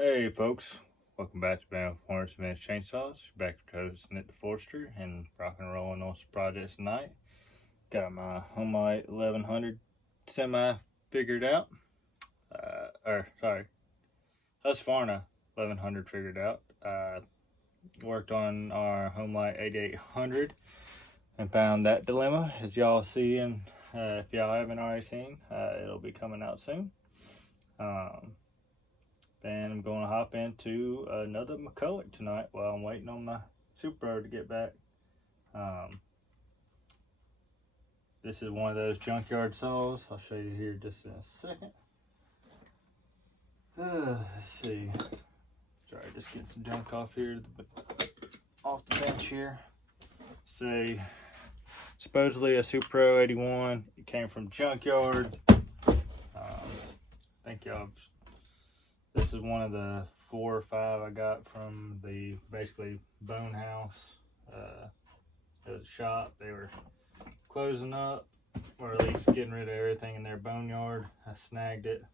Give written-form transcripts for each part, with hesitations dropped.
Hey folks, welcome back to Band of Hornets and Vintage Chainsaws. Back to coasting at the Forester and rocking and rolling on some projects tonight. Got my Homelight 1100 semi figured out. Husqvarna 1100 figured out. Worked on our Homelight 8800 and found that dilemma, as y'all see, and if y'all haven't already seen, it'll be coming out soon. Then I'm going to hop into another Mcculloch tonight while I'm waiting on my Super Pro to get back. This is one of those junkyard saws. I'll show you here just in a second. Let's see. Sorry, just getting some junk off here, off the bench here. Say, supposedly a Super Pro 81. It came from junkyard. Thank y'all. This is one of the 4 or 5 I got from the basically bone house. It was a shop. They were closing up, or at least getting rid of everything in their boneyard. I snagged it.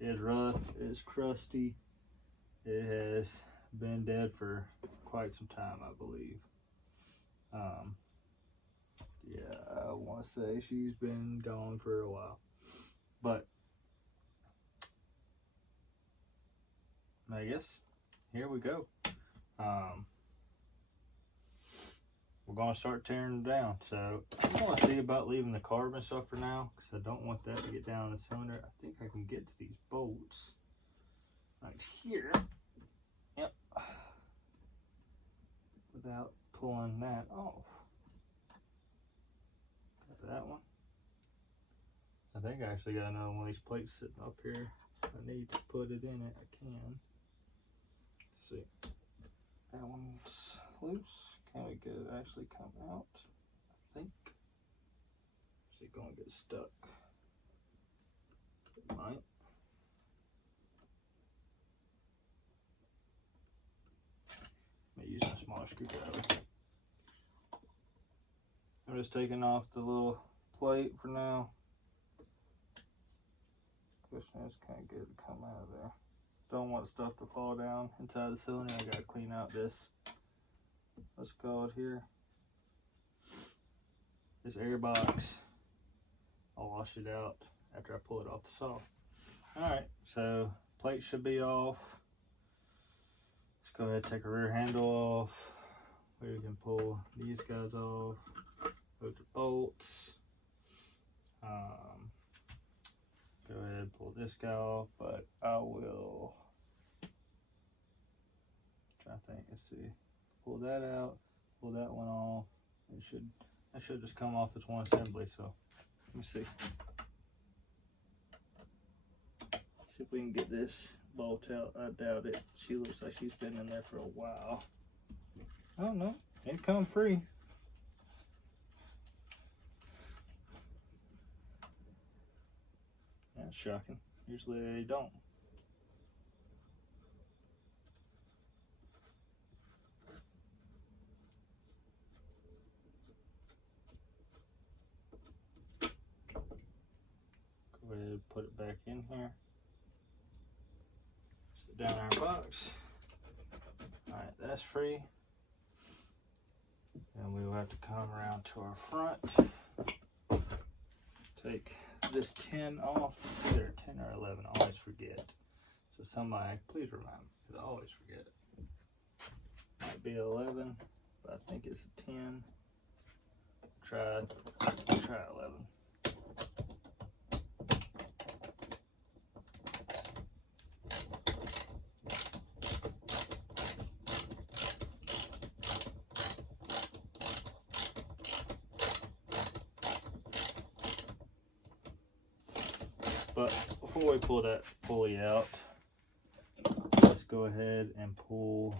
It's rough, it's crusty. It has been dead for quite some time, I believe. Yeah, I want to say she's been gone for a while. But I guess here we go. We're going to start tearing them down. So I'm going to see about leaving the carbon stuff for now, because I don't want that to get down in the cylinder. I think I can get to these bolts right here. Yep. Without pulling that off. Got that one. I think I actually got another one of these plates sitting up here. If I need to put it in it, I can. Let's see. That one's loose. Can we get it actually come out? I think. Is it going to get stuck? It might. I may use a smaller screwdriver. I'm just taking off the little plate for now. Question is, can I get it to come out of there? Don't want stuff to fall down inside the cylinder. I gotta clean out this, what's called here, this air box. I'll wash it out after I pull it off the saw. Alright, so plate should be off. Let's go ahead and take a rear handle off. We can pull these guys off. Put the bolts. Go ahead and pull this guy off, but I will try to think. Let's see. Pull that out, pull that one off. That should just come off as one assembly. So let me see. See if we can get this bolt out. I doubt it. She looks like she's been in there for a while. Oh no, it come free. That's shocking. Usually they don't. Go ahead and put it back in here. Sit down in our box. Alright, that's free. And we will have to come around to our front. Take this 10 off. It's either 10 or 11. I always forget. So somebody, please remind me, because I always forget. Might be 11, but I think it's a 10. Try 11. But before we pull that fully out, let's go ahead and pull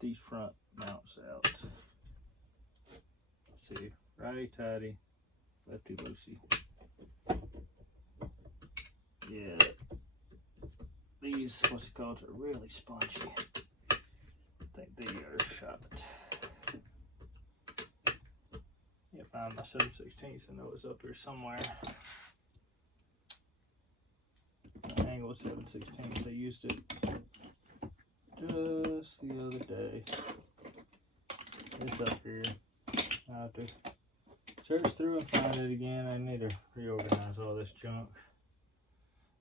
these front mounts out. Let's see, righty tighty, lefty loosey. Yeah, these, what's it called, are really spongy. I think they are shot. Yeah, find my 7/16. I know it's up here somewhere. with 7/16. I used it just the other day. It's up here. I have to search through and find it again. I need to reorganize all this junk.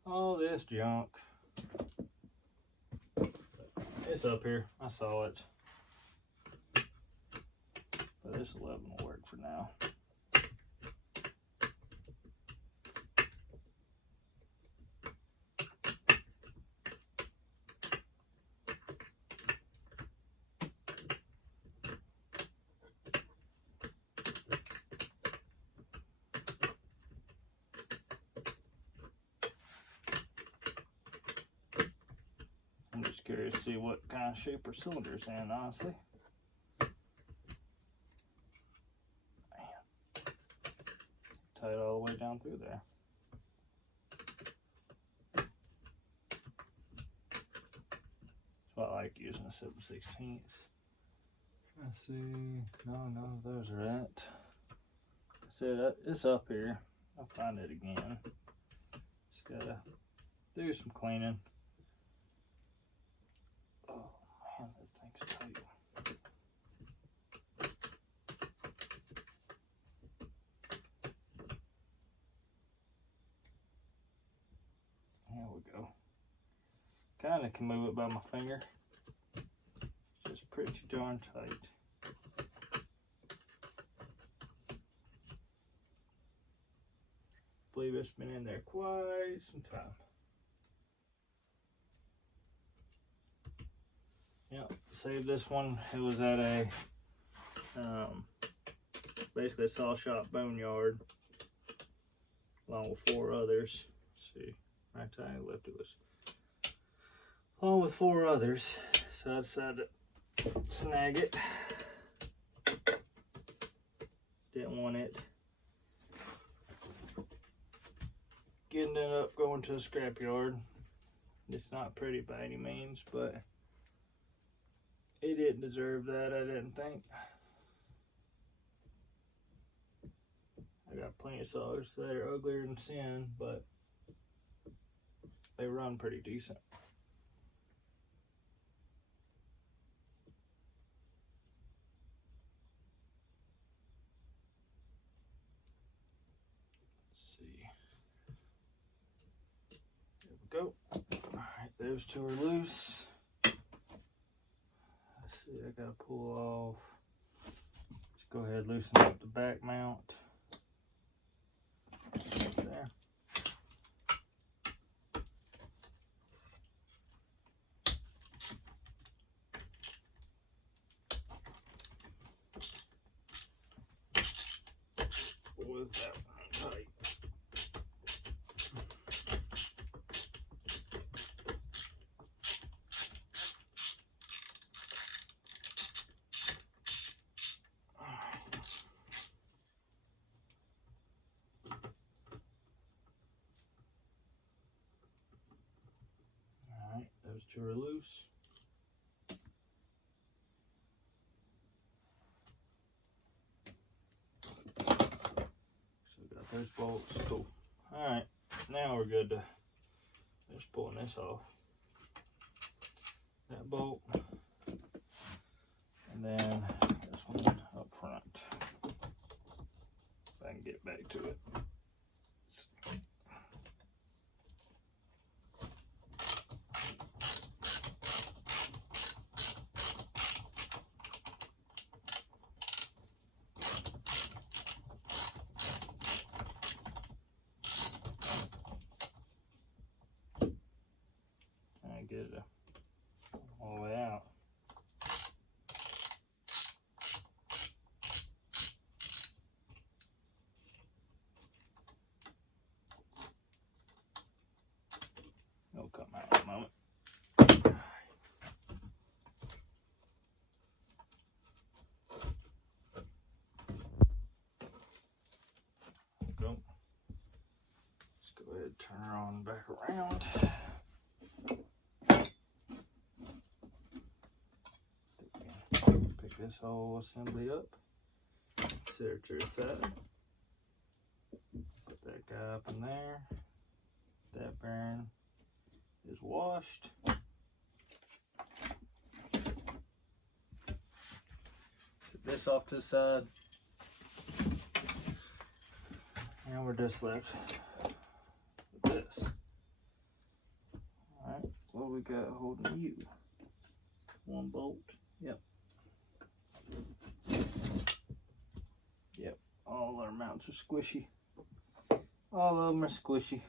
All this junk. It's up here. I saw it. But this 11 will work for now. I'm just curious to see what kind of shape her cylinder's in, honestly. Man. Tie it all the way down through there. That's why I like using a 7/16. Let's see. No, those are it. I said it's up here. I'll find it again. Just gotta do some cleaning. Oh man, that thing's tight. There we go. Kinda can move it by my finger. It's just pretty darn tight. I believe it's been in there quite some time. Yep, saved this one. It was at a basically a saw shop boneyard along with 4 others. Let's see, right time I left it was along with 4 others. So I decided to snag it. Didn't want it getting it up going to a scrapyard. It's not pretty by any means, but it didn't deserve that, I didn't think. I got plenty of saws that are uglier than sin, but they run pretty decent. Let's see. There we go. Alright, those 2 are loose. See, I gotta pull off. Just go ahead and loosen up the back mount. There. With that one tight. Those 2 are loose. So we got those bolts. Cool. Alright, now we're good to just pulling this off. That bolt. And then this one up front. If I can get back to it. Get it all the way out. It'll come out in a moment. Go. Let's go ahead and turn her on back around. This whole assembly up, set her to the side, put that guy up in there, that bearing, is washed. Put this off to the side. And we're just left with this. Alright, what we got holding you? One bolt. Yep. Yep. All our mounts are squishy. All of them are squishy.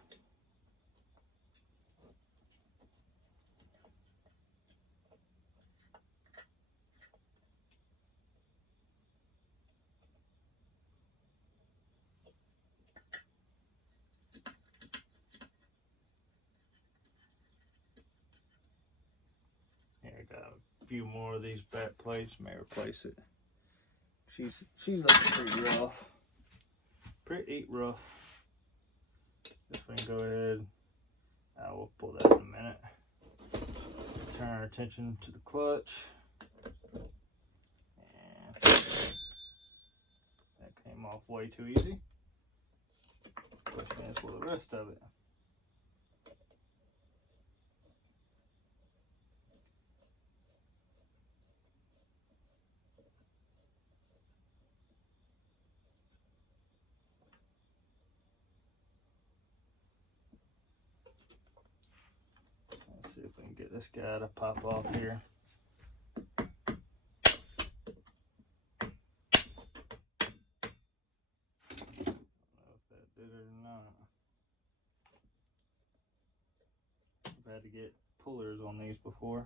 Here, I got a few more of these back plates. May replace it. She's looking pretty rough. Pretty rough. This one, go ahead. I will pull that in a minute. Turn our attention to the clutch. And that came off way too easy. Question is for the rest of it. Let's see if we can get this guy to pop off here. I've had to get pullers on these before.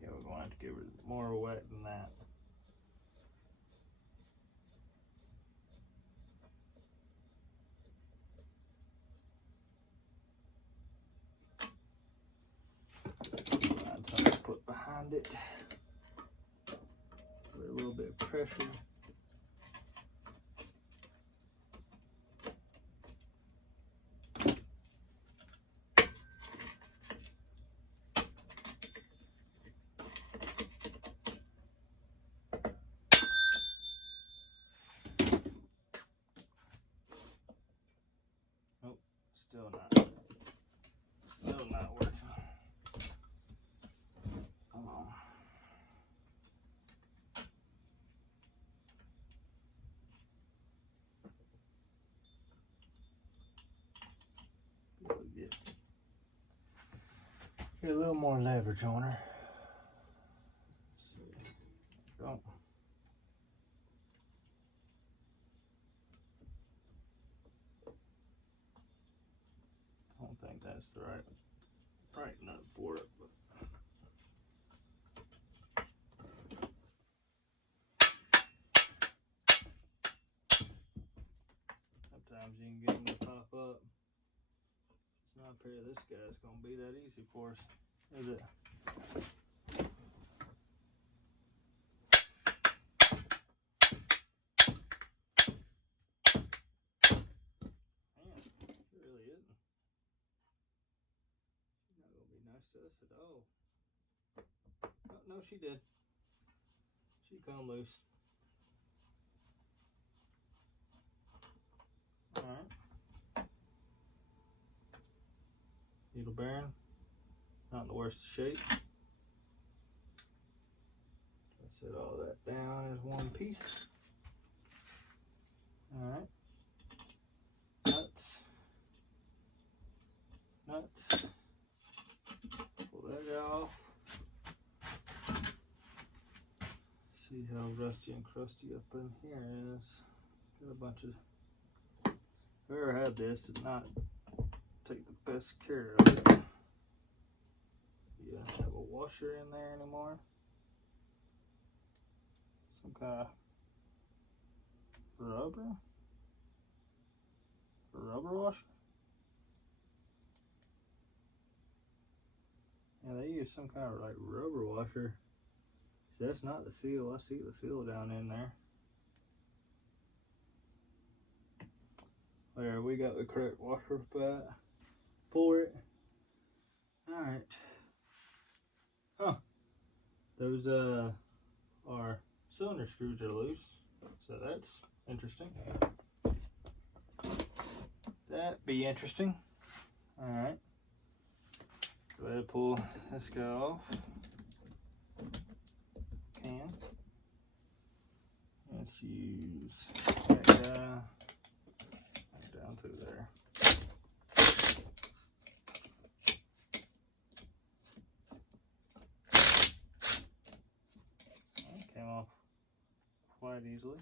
Yeah, we're going to have to give it more wet than that. Find something to put behind it. With a little bit of pressure. Nope, still not working. Come on. Get a little more leverage on her. Go. I don't think that's the right nut for it, but sometimes you can get them to pop up. It's not fair this guy's gonna be that easy for us, is it? To us at all. Oh, no, she did. She come loose. Alright. Needle bearing. Not in the worst shape. Let's set all that down as one piece. Alright. Nuts. Nuts. Pull that off. See how rusty and crusty up in here is. Got a bunch of. Whoever had this did not take the best care of it. You don't have a washer in there anymore. Some kind of rubber washer. Yeah, they use some kind of like rubber washer. That's not the seal. I see the seal down in there. There, we got the correct washer for that. Pour it. Alright. Huh. Those are cylinder screws are loose, so that's interesting. That'd be interesting. Alright, go ahead and pull this guy off. Let's use that guy down through there. That came off quite easily.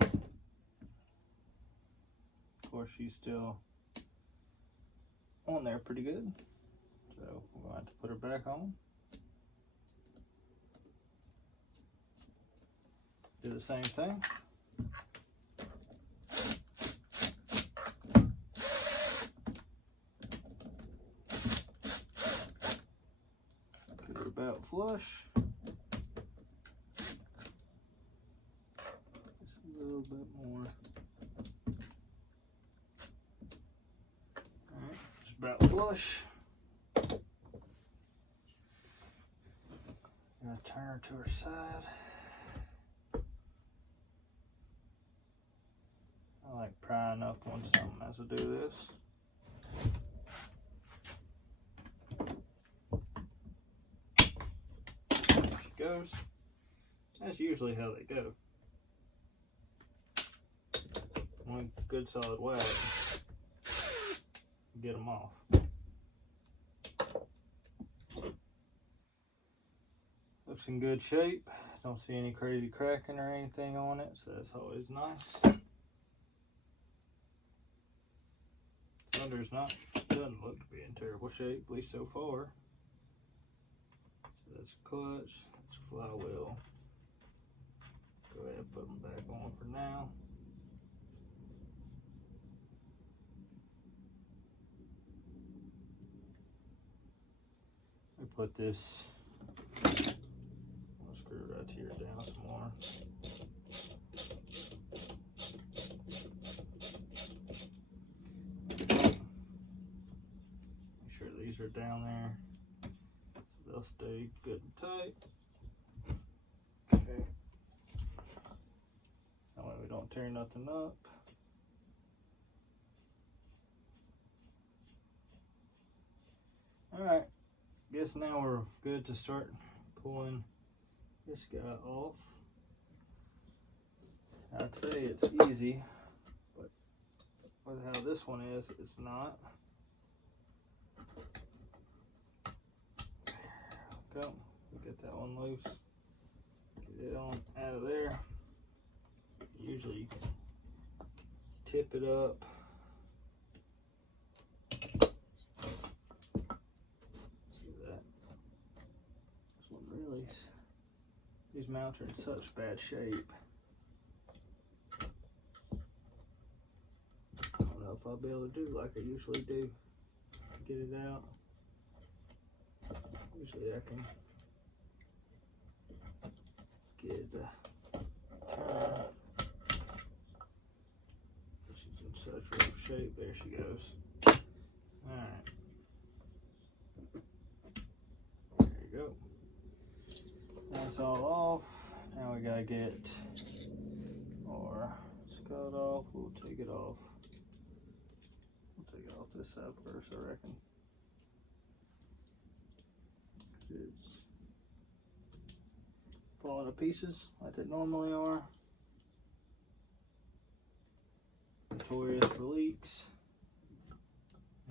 Of course, she's still on there pretty good, so we're going to have to put her back on. Do the same thing. Get her about flush. Just a little bit more. Alright, just about flush. Gonna turn her to her side. I like prying up on something as I do this. There she goes. That's usually how they go. One good solid whack, get them off. Looks in good shape. Don't see any crazy cracking or anything on it, so that's always nice. Cylinder's doesn't look to be in terrible shape, at least so far. So that's a clutch, that's a flywheel. Go ahead and put them back on for now. We put this, I'll screw right here down some more. These are down there, so they'll stay good and tight. Okay, that way we don't tear nothing up. All right, guess now we're good to start pulling this guy off. I'd say it's easy, but with how this one is, it's not. Go, get that one loose, get it on out of there. Usually tip it up. See that? This one really, these mounts are in such bad shape. I don't know if I'll be able to do like I usually do, get it out. Usually I can get the turn. She's in such rough shape. There she goes. Alright. There you go. That's all off. Now we gotta get our scud off. We'll take it off. We'll take it off this side first, I reckon. It's falling to pieces like they normally are. Notorious for leaks.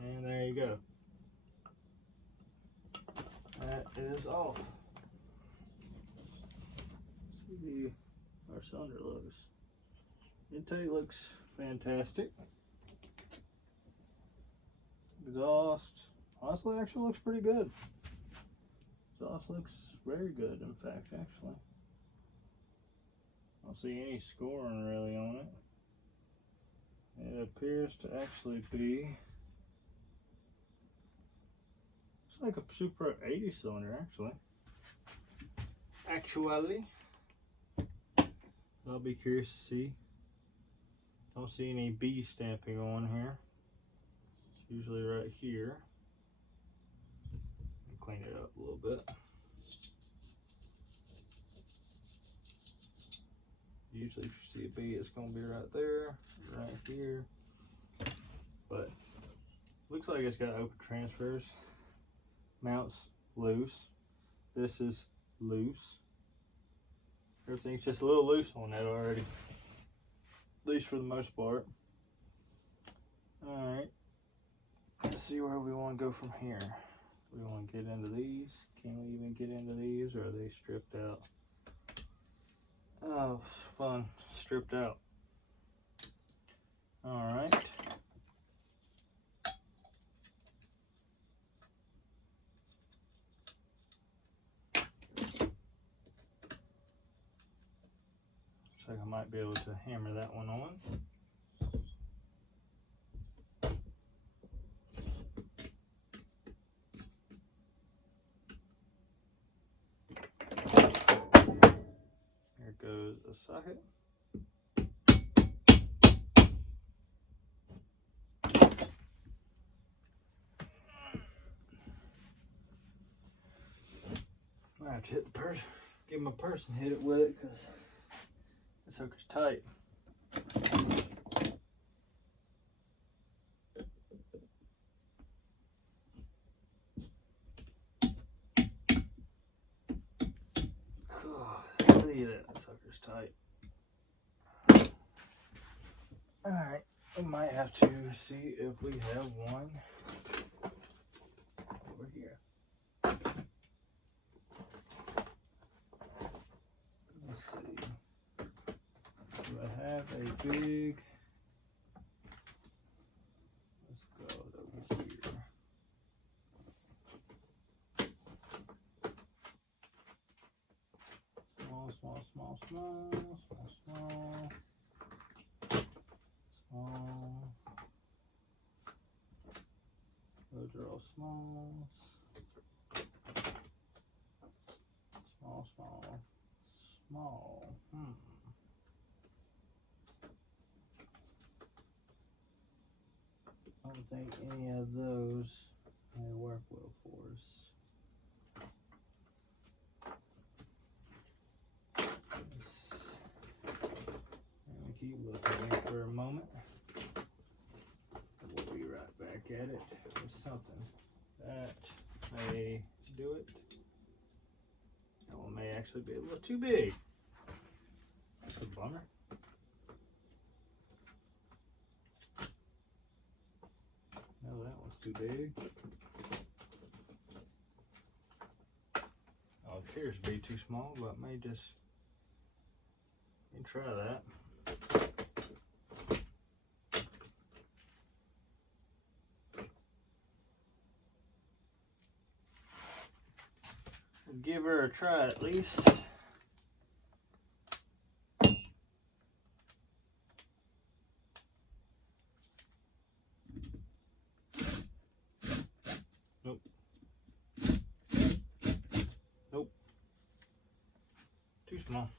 And there you go. That is off. See how our cylinder looks. Intake looks fantastic. Exhaust honestly actually looks pretty good. Exhaust looks very good, in fact, actually. I don't see any scoring really on it. It appears to actually be, it's like a Super 80 cylinder, actually. I'll be curious to see. Don't see any B stamping on here. It's usually right here. Clean it up a little bit. Usually if you see a B, it's gonna be right there, right here. But looks like it's got open transfers. Mounts loose. This is loose. Everything's just a little loose on that already. At least for the most part. Alright. Let's see where we want to go from here. We want to get into these. Can we even get into these, or are they stripped out? Oh, fun. Stripped out. Alright. Looks like I might be able to hammer that one on. There goes a socket. I have to hit the person, give my person hit it with it because this hooker's tight. God, look at that, this hooker's tight. Alright, we might have to see if we have one over here. Let's see. Do I have a big? Let's go over here. Small, small, small, small, small, small. Small. Those are all smalls. Small, small, small. I don't think any of those may work well for us. And keep looking here for a moment. We'll be right back at it with something that may do it. That one may actually be a little too big. That's a bummer. No, that one's too big. Oh, it appears to be too small, but may just try that. We'll give her a try at least. Nope. Nope. Too small.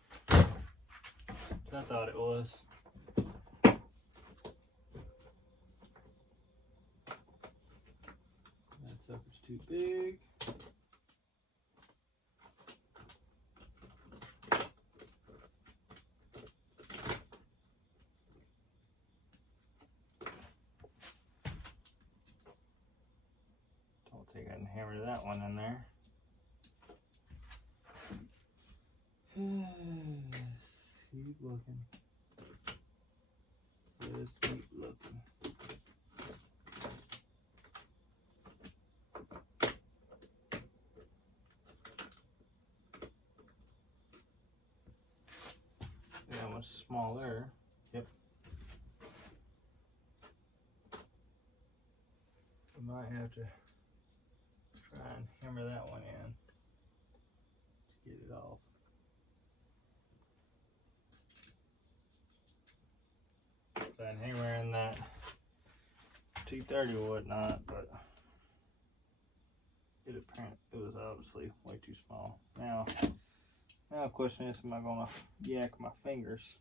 I thought it was. That sucker's too big. Don't think I can hammer that one in there. Keep looking. Just keep looking. Yeah, much smaller. Yep. I might have to try and hammer that one in to get it off. And hammer in that T30 or whatnot, but it was obviously way too small. Now the question is, am I gonna yak my fingers?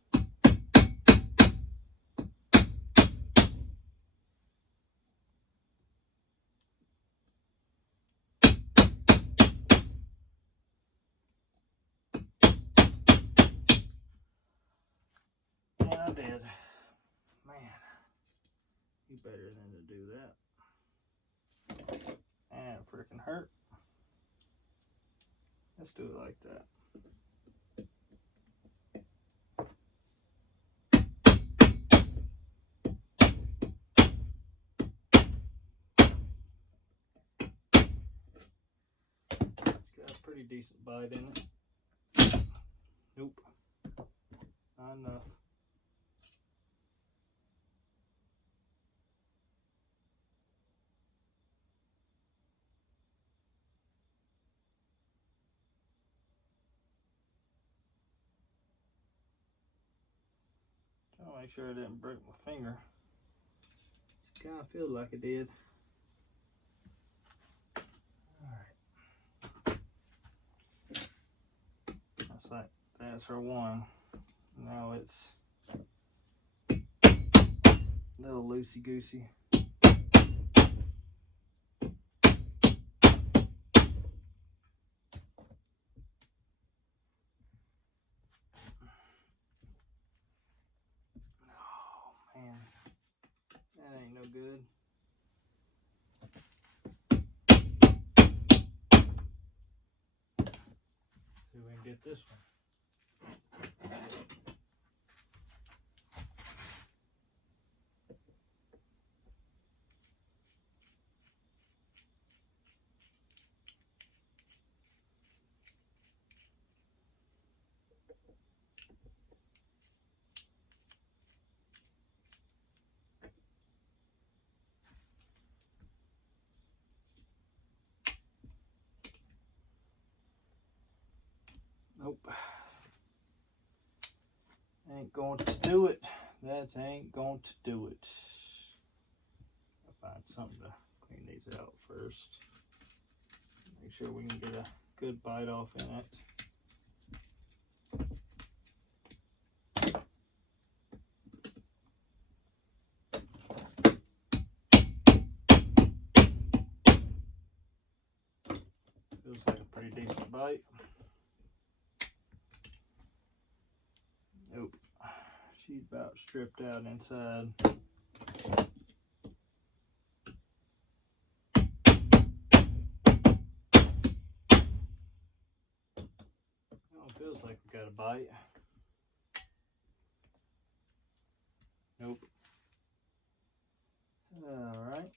You better than to do that. And it freaking hurt. Let's do it like that. It's got a pretty decent bite in it. Nope. Not enough. Trying to make sure I didn't break my finger. Kind of feel like it did. Alright. Looks like that's her one. Now it's a little loosey-goosey. Man, that ain't no good. See if we can get this one. Nope. Ain't going to do it. That ain't going to do it. I'll find something to clean these out first. Make sure we can get a good bite off in it. Feels like a pretty decent bite. Nope. She's about stripped out inside. Feels like we got a bite. Nope. All right.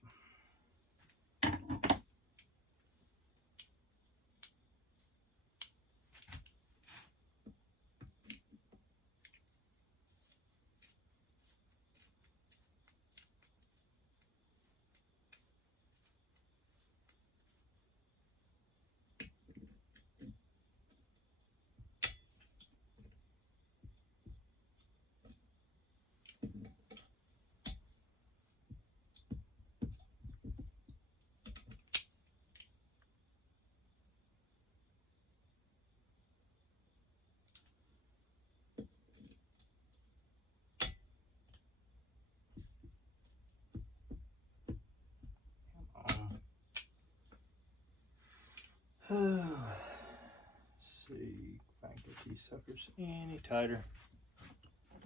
Let's see if I can get these suckers any tighter.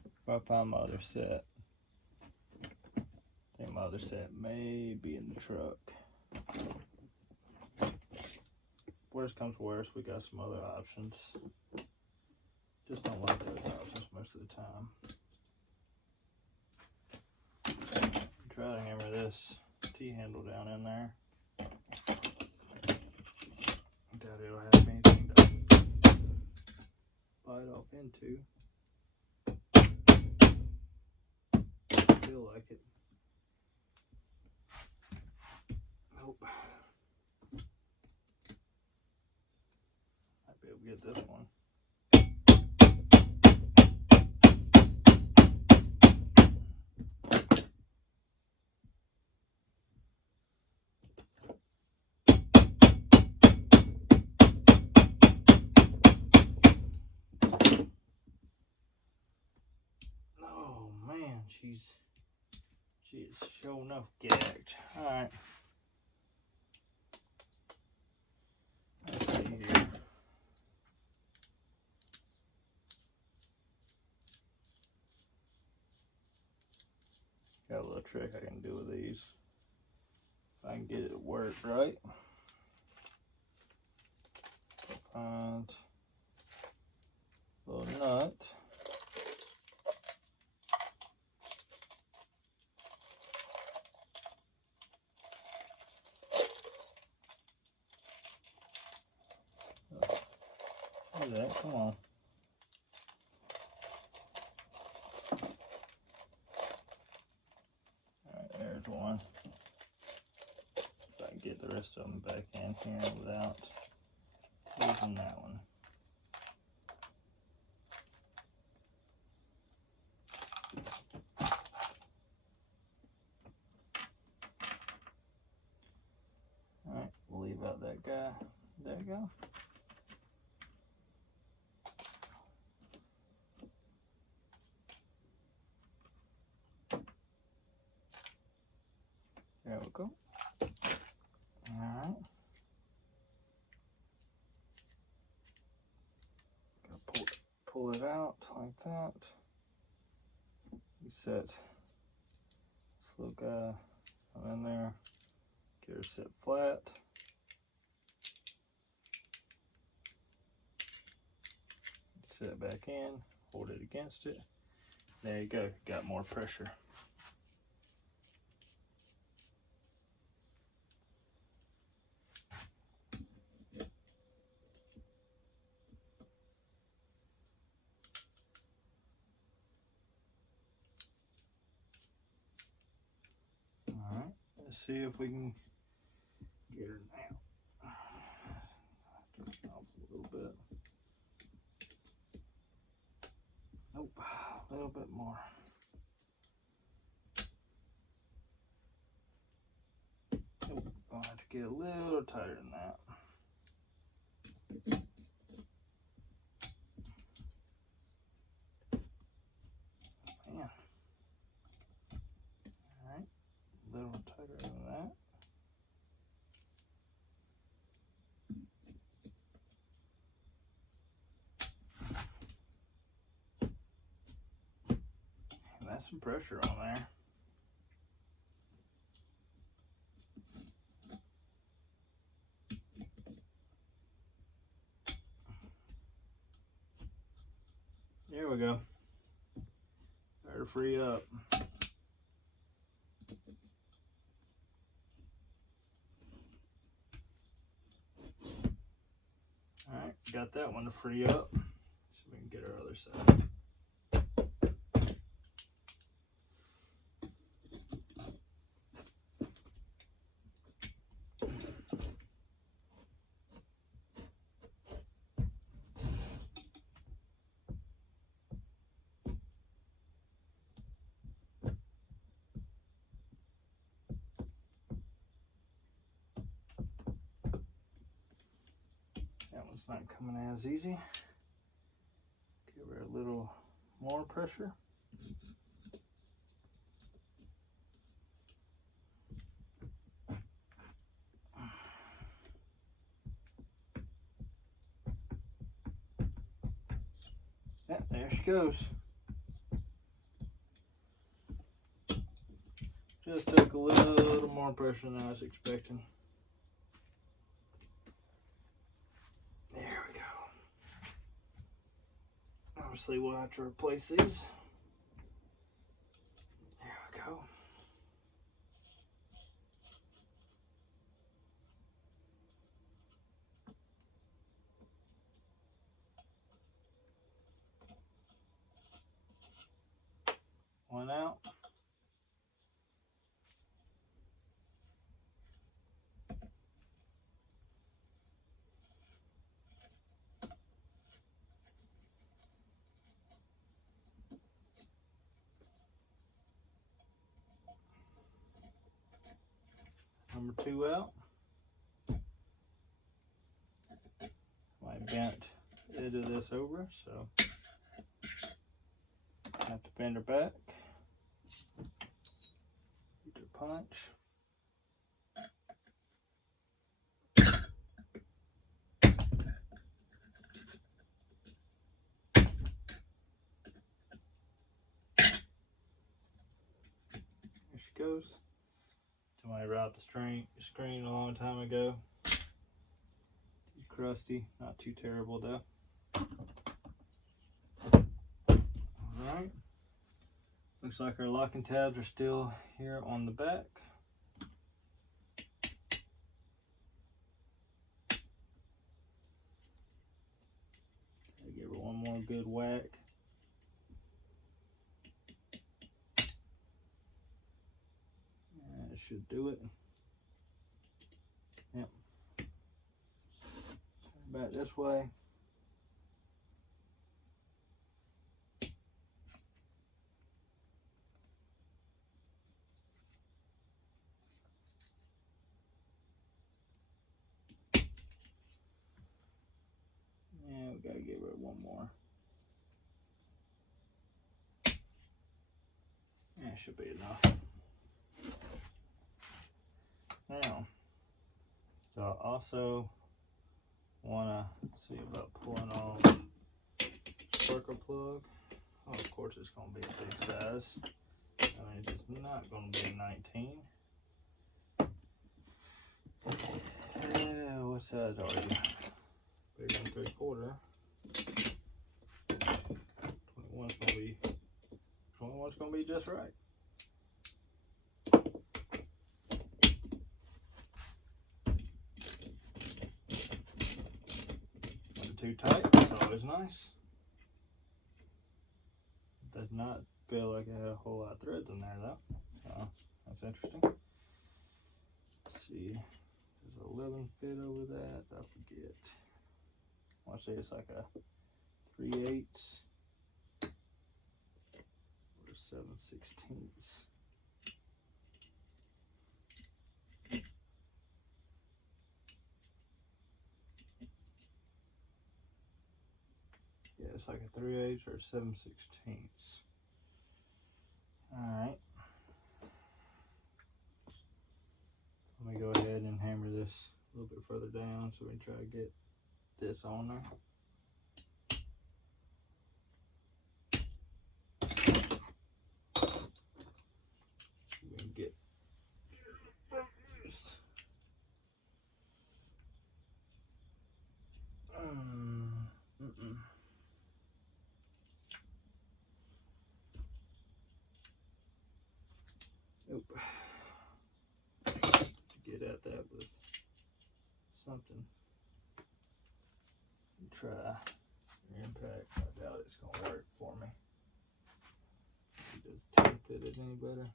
If I find my other set. I think my other set may be in the truck. Worst comes to worst, we got some other options. Just don't like those options most of the time. Try to hammer this T-handle down in there. Doubt it'll have anything to bite off into. Feel like it. Nope. Might be able to get this one. She is sure enough gagged. Alright. Let's see here. Got a little little trick I can do with these. If I can get it to work right. Find a little nut. Look at that, come on. Alright, there's one. If I can get the rest of them back in here without losing that one. Alright, we'll leave out that guy. There you go. There we go. Alright. Pull it out like that. You set this little guy in there. Get her set flat. Set it back in. Hold it against it. There you go. Got more pressure. Let's see if we can get her now. Turn it off a little bit. Nope, a little bit more. Nope, I'll have to get a little tighter than that. Man. Alright, a little tighter than that. And that's some pressure on there. There we go. Better free up. Alright, got that one to free up. So we can get our other side. That one's not coming as easy. Give her a little more pressure. Yeah, there she goes. Just took a little more pressure than I was expecting. There we go. Obviously, we'll have to replace these. There we go. One out. Number 2 out. I bent the edge of this over, so I have to bend her back. Use her punch. There she goes. Somebody wrote the screen a long time ago. Crusty, not too terrible though. Alright. Looks like our locking tabs are still here on the back. Give her one more good whack. That should do it. Yep. Back this way. And we gotta give her one more. That should be enough. Now, so I also wanna see about pulling off circle plug. Oh, of course it's gonna be a big size. I mean, it's not gonna be a 19. What size are you? Bigger than 3/4. 21's gonna be just right. Not too tight, it's always nice. Does not feel like it had a whole lot of threads in there though. So that's interesting. Let's see. Does 11 fit over that? I forget. I want to say it's like a 3/8 or 7/16. Yeah, it's like a 3/8 or 7/16. Alright. Let me go ahead and hammer this a little bit further down so we can try to get this on there. We can get this. Nope. Get at that with something. Try your impact. I doubt it's gonna work for me. Does 10 fit it any better?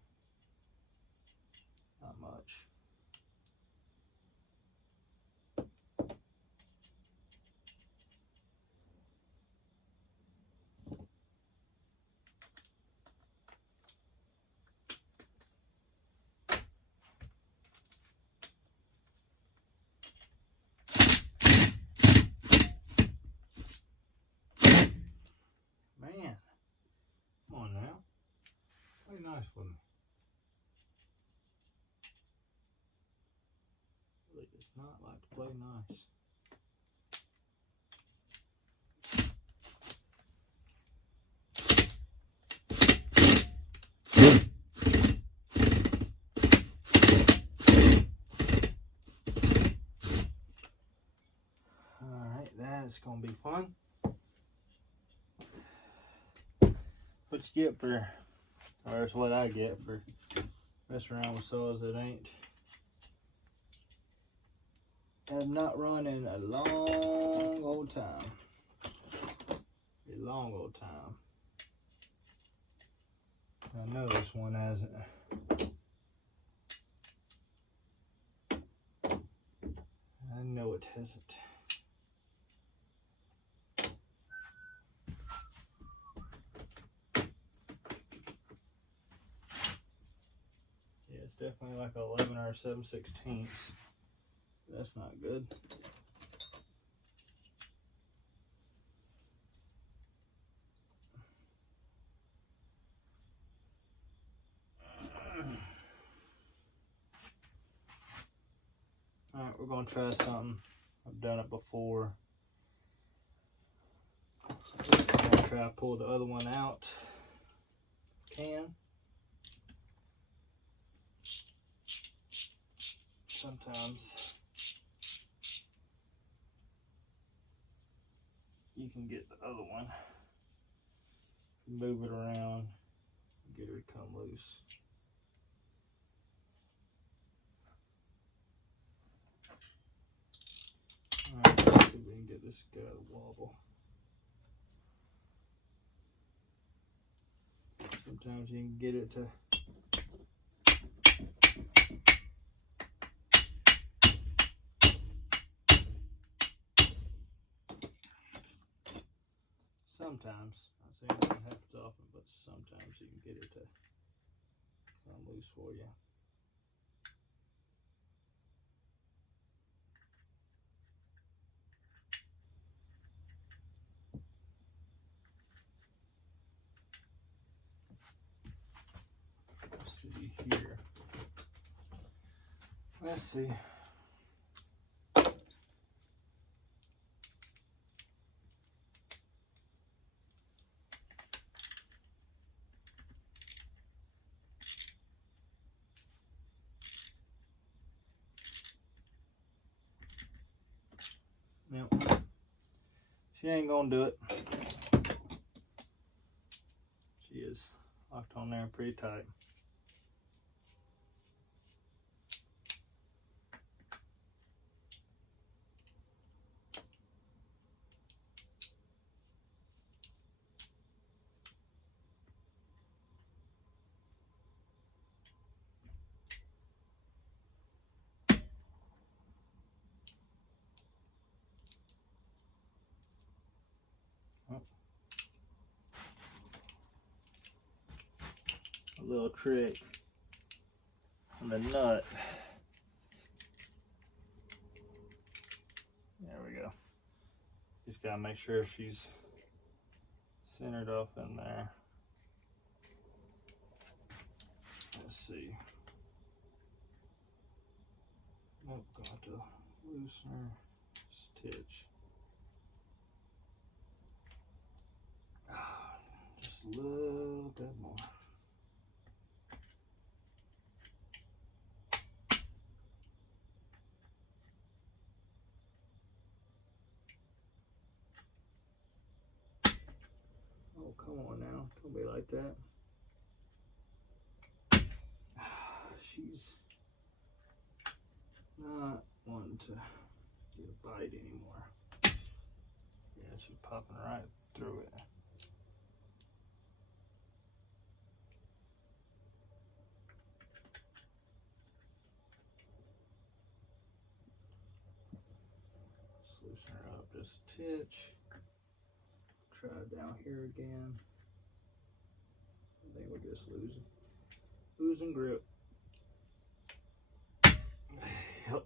Not much. Man, come on now. Play nice for me. Really does not like to play nice. Alright, that's gonna be fun. What you get for, or it's what I get for messing around with saws that have not run in a long old time. A long old time. I know this one hasn't. I know it hasn't. Yeah, it's definitely like 11 or 7/16. That's not good. Alright, we're going to try something. I've done it before. I'm going to try to pull the other one out. Can. sometimes you can get the other one, move it around, get her to come loose. Alright, let's see if we can get this guy to wobble. Sometimes you can get it to sometimes, I'm not saying it happens often, but sometimes you can get it to come loose for you. Let's see here. Let's see. Yep. She ain't gonna do it. She is locked on there pretty tight. A little trick on the nut. There we go. Just gotta make sure she's centered up in there. Let's see. Oh, got to loosen her stitch. Just a little bit more. Oh, come on now. Don't be like that. She's not wanting to get a bite anymore. Yeah, she's popping right through it. Just loosen her up just a titch. Try it down here again. I think we're just losing grip. Yep.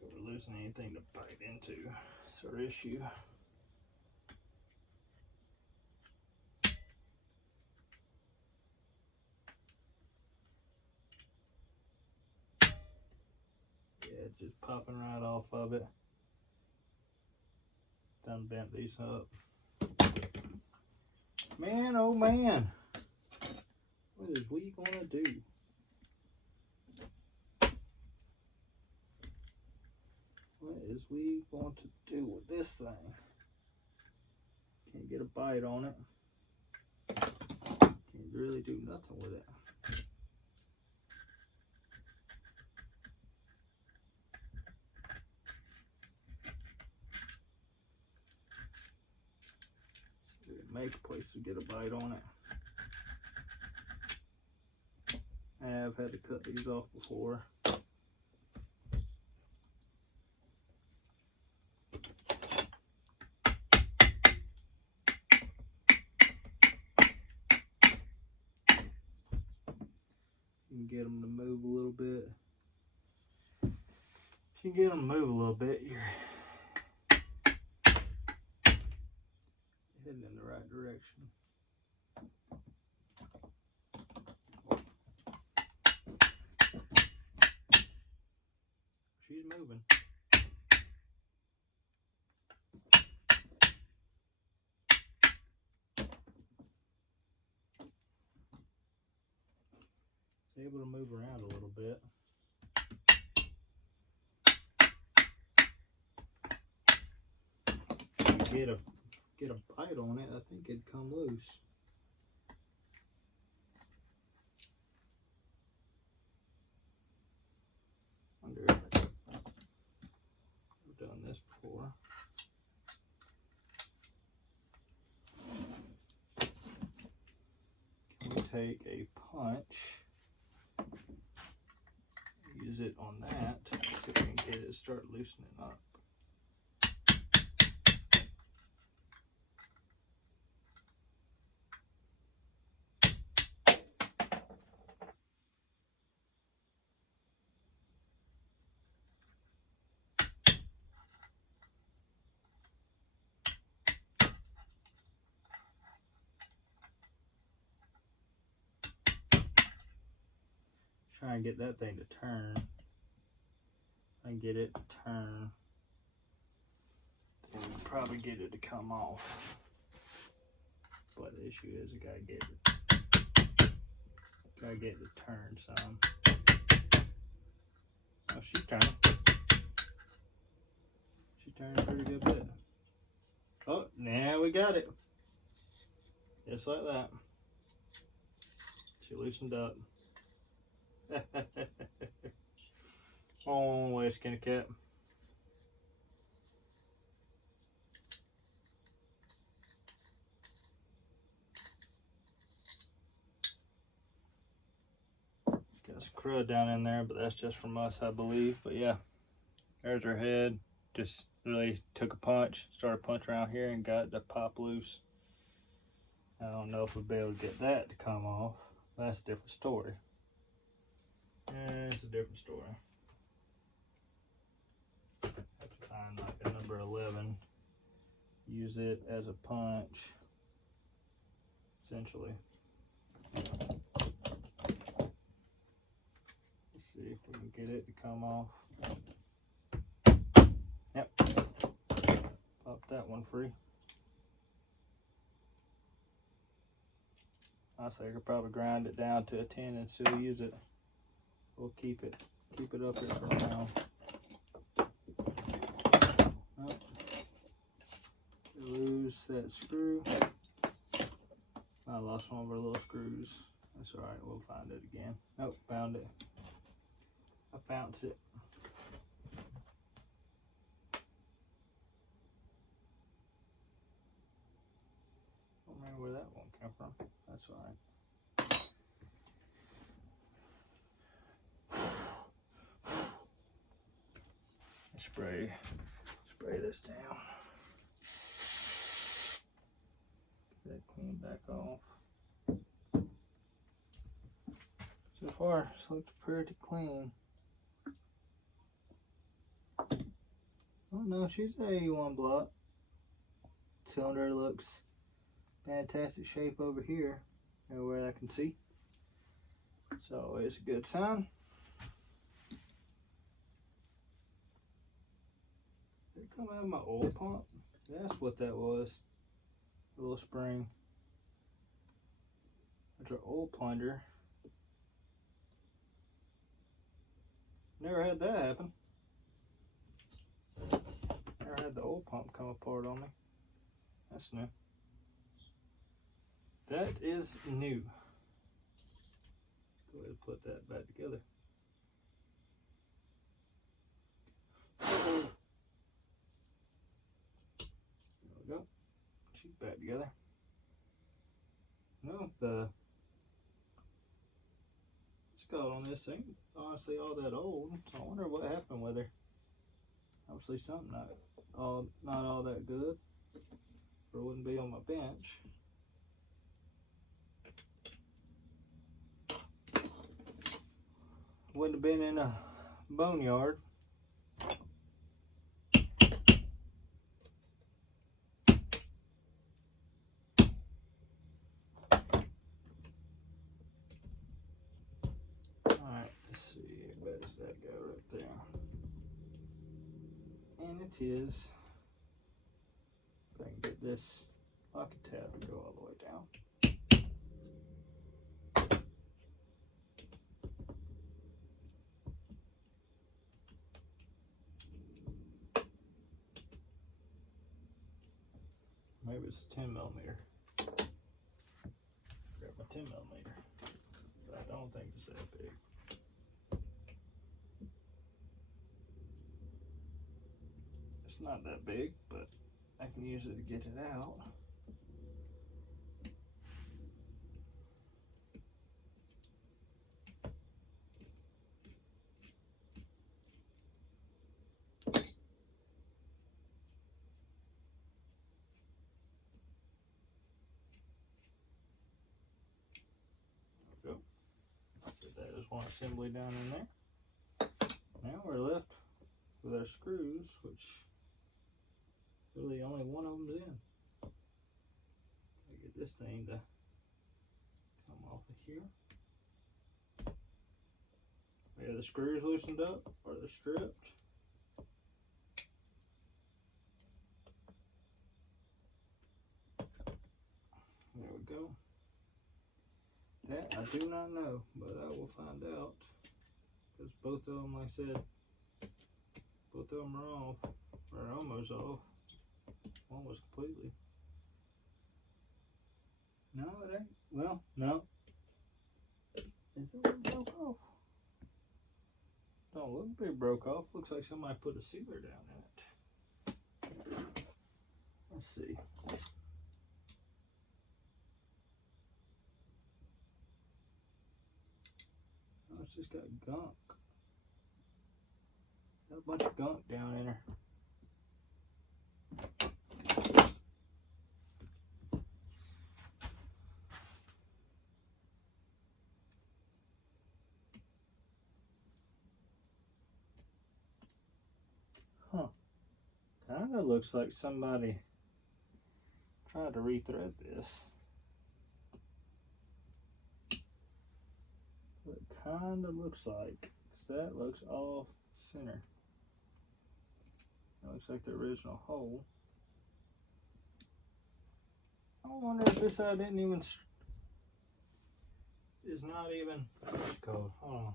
If we're losing anything to bite into, it's our issue. Yeah, just popping right off of it. Done bent these up. Man, oh man. What is we gonna do? What is we going to do with this thing? Can't get a bite on it. Can't really do nothing with it. So we can make a place to get a bite on it. I have had to cut these off before. You can get them to move a little bit. If you get them to move a little bit, you're heading in the right direction. She's moving. able to move around a little bit. If you get a bite on it, I think it'd come loose. Wonder if I've done this before. Can we take a punch, use it on that, so we can get it start loosening up. Try and get that thing to turn. And get it to turn. And we'll probably get it to come off. But the issue is I gotta get it to turn some. Oh, she's turning. She turned a pretty good bit. Oh, now we got it. Just like that. She loosened up. Oh, wait, skinny cat. Got some crud down in there, but that's just from us, I believe. But yeah, there's her head. Just really took a punch, started punching around here and got it to pop loose. I don't know if we'll be able to get that to come off. That's a different story. It's a different story. Have to find like a number 11. Use it as a punch, essentially. Let's see if we can get it to come off. Yep. Pop that one free. I think I could probably grind it down to a 10 and still use it. We'll keep it up here for now. Oh. Lose that screw. I lost one of our little screws. That's alright, we'll find it again. Oh, found it. I found it. Don't remember where that one came from. That's alright. Spray this down. Get that clean back off. So far, it's looked pretty clean. Oh no, she's an 81 block. Cylinder looks fantastic shape over here, everywhere I can see. So it's a good sign. Did it come out of my oil pump? That's what that was. A little spring. That's our oil plunger. Never had that happen. Never had the oil pump come apart on me. That's new. That is new. Go ahead and put that back together. There we go. She's back together. No, the skull on this thing honestly all that old. So I wonder what happened with her. Obviously something not all that good, or it wouldn't be on my bench. Wouldn't have been in a boneyard. Alright, let's see, where does that go right there? And it is, if I can get this pocket tab to go all the way down. maybe it's a 10 millimeter. Grab my 10 millimeter. But I don't think it's that big. It's not that big, but I can use it to get it out. One assembly down in there. Now we're left with our screws, which really only one of them's in. Get this thing to come off of here. Yeah, the screws loosened up or they're stripped. There we go. That I do not know, but I will find out, because both of them, like I said, both of them are off, or almost off. One was completely. No, it ain't. Well, no. It broke off. Don't look like it broke off. Looks like somebody put a sealer down in it. Let's see. It's just got gunk. Got a bunch of gunk down in her. Huh. Kinda looks like somebody tried to rethread this. It kind of looks like, because that looks off center. That looks like the original hole. I wonder if this side didn't even, is not even, what's it called? Hold on.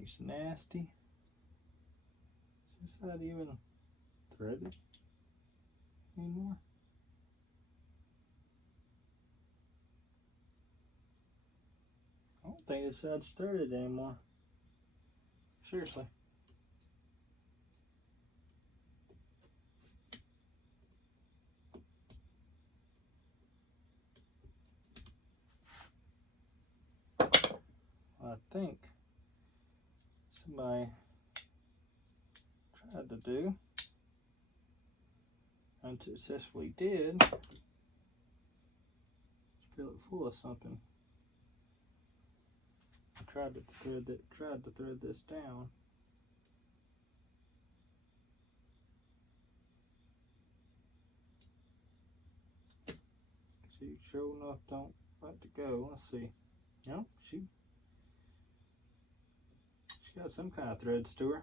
It's nasty. Is this side even threaded anymore? I don't think this side's threaded anymore. Seriously. I think somebody tried to do, unsuccessfully did, fill it full of something. I tried to thread this down. See, sure enough don't like to go. Let's see. Yep, she's got some kind of threads to her.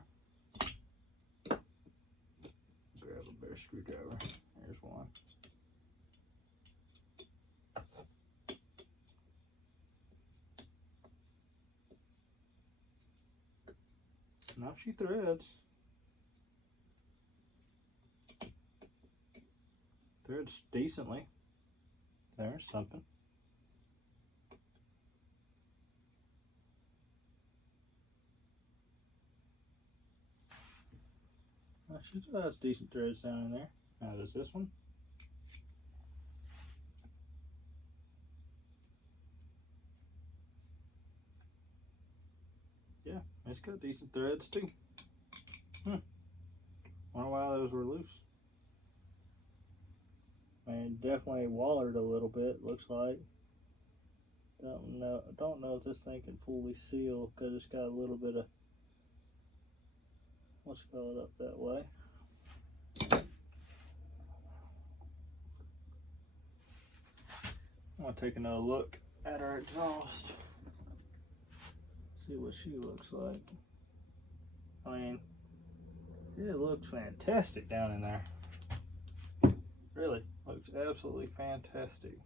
Grab a better screwdriver. There's one. Now she threads. Threads decently. There's something. Well, she still has decent threads down in there. Now does this one? Yeah, it's got decent threads too. Wonder why those were loose. And definitely wallered a little bit, looks like. Don't know if this thing can fully seal because it's got a little bit of, let's go it up that way. I'm gonna take another look at her exhaust. See what she looks like. I mean, it looks fantastic down in there. Really, looks absolutely fantastic.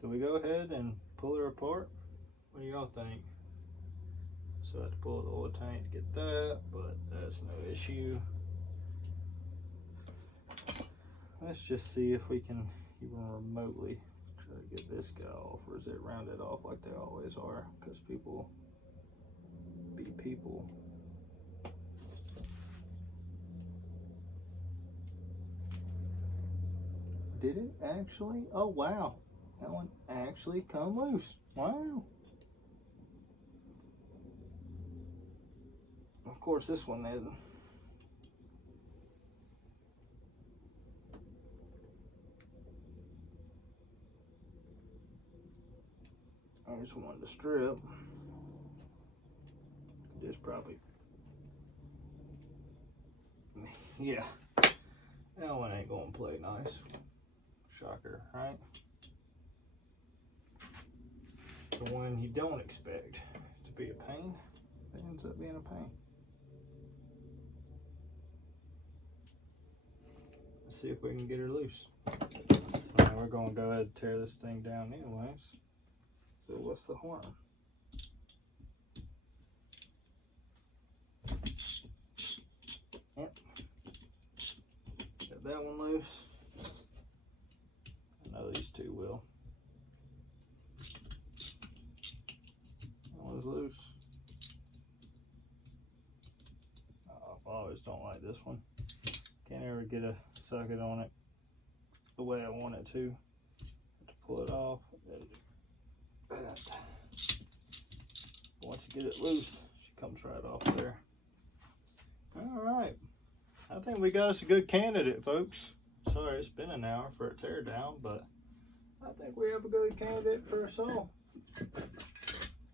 Do we go ahead and pull her apart? What do y'all think? So I have to pull the oil tank to get that, but that's no issue. Let's just see if we can even remotely try to get this guy off, or is it rounded off like they always are? Because people be people. Did it actually? Oh wow, that one actually come loose. Wow. Of course this one isn't. I just wanted to strip. Just probably, yeah, that one ain't gonna play nice. Shocker, right? The one you don't expect to be a pain, it ends up being a pain. Let's see if we can get her loose. Alright, we're gonna go ahead and tear this thing down anyways. So what's the harm? Yep. Got that one loose. I know these two will. That one's loose. Oh, I always don't like this one. Can't ever get a socket on it the way I want it to. Have to pull it off. Once you get it loose, she comes right off there. Alright. I think we got us a good candidate, folks. Sorry, it's been an hour for a tear down, but I think we have a good candidate for a saw.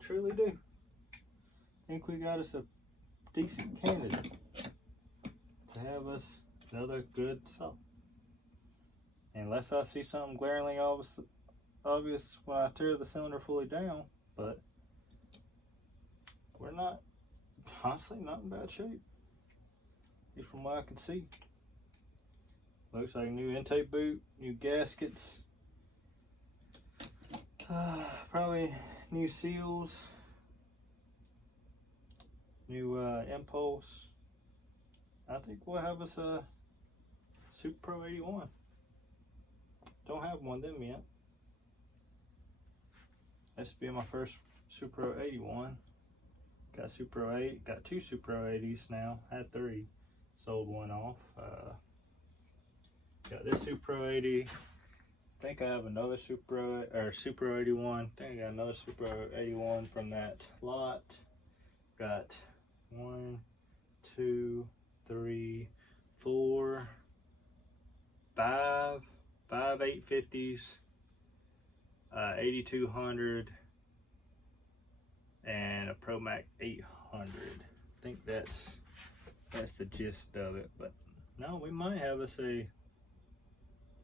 Truly do. I think we got us a decent candidate to have us another good saw. Unless I see something glaringly obvious when I tear the cylinder fully down, but we're not, honestly, not in bad shape. At least from what I can see. Looks like a new intake boot, new gaskets, probably new seals, new impulse. I think we'll have us a Super Pro 81. Don't have one of them yet. This will be my first Super Pro 81. Got Super Pro 8, got two Super Pro 80s now. Had 3, sold one off. Got this Super Pro 80. I think I have another Super Pro 81. I think I got another Super Pro 81 from that lot. Got 1, 2, 3, 4, 5 850s, 8200, and a Pro Mac 800. I think that's the gist of it. But no, we might have us a.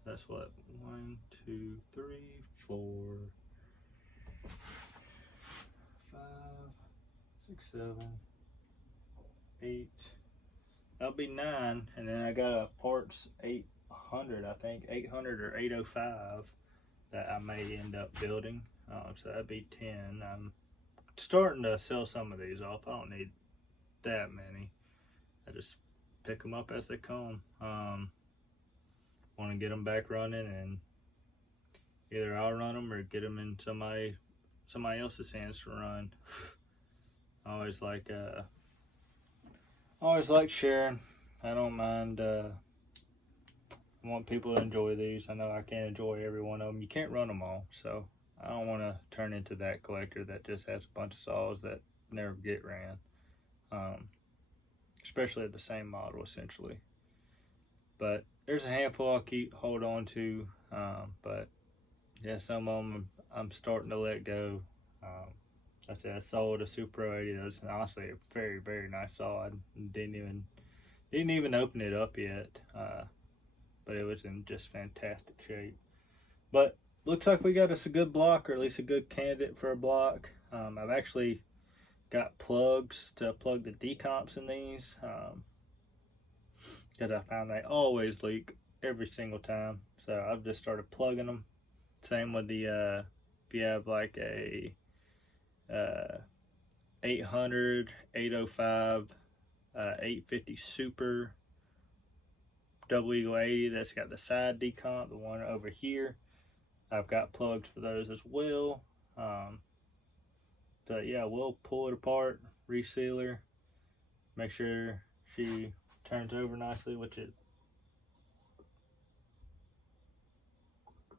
That's what 1, 2, 3, 4, 5, 6, 7, 8. That'll be 9, and then I got a parts 800. I think 800 or 805 that I may end up building. So that'd be 10. I'm starting to sell some of these off. I don't need that many. I just pick them up as they come. Want to get them back running, and either I'll run them or get them in somebody else's hands to run. I always like sharing. I don't mind. I want people to enjoy these. I know I can't enjoy every one of them. You can't run them all, so I don't want to turn into that collector that just has a bunch of saws that never get ran, especially the same model essentially. But there's a handful I'll hold on to, but yeah, some of them I'm starting to let go. I said I sold a Super Pro 80. That's honestly a very, very nice saw. I didn't even open it up yet, but it was in just fantastic shape. But looks like we got us a good block, or at least a good candidate for a block. I've actually got plugs to plug the decomps in these, because I found they always leak every single time. So I've just started plugging them. Same with the if you have like a 800, 805, 850 Super Double Eagle 80. That's got the side decomp. The one over here, I've got plugs for those as well. But yeah, we'll pull it apart, reseal her, make sure she turns over nicely, which it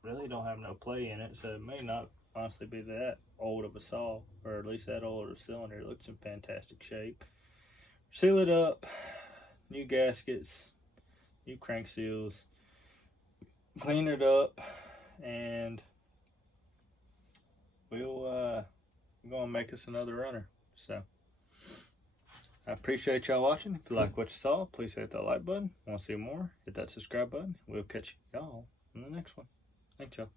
really don't have no play in it, so it may not honestly be that old of a saw, or at least that old of a cylinder. It looks in fantastic shape. Seal it up, new gaskets, new crank seals, clean it up, and we're gonna make us another runner. So I appreciate y'all watching. If you like what you saw, please hit that like button. Want to see more? Hit that subscribe button. We'll catch y'all in the next one. Thanks, y'all.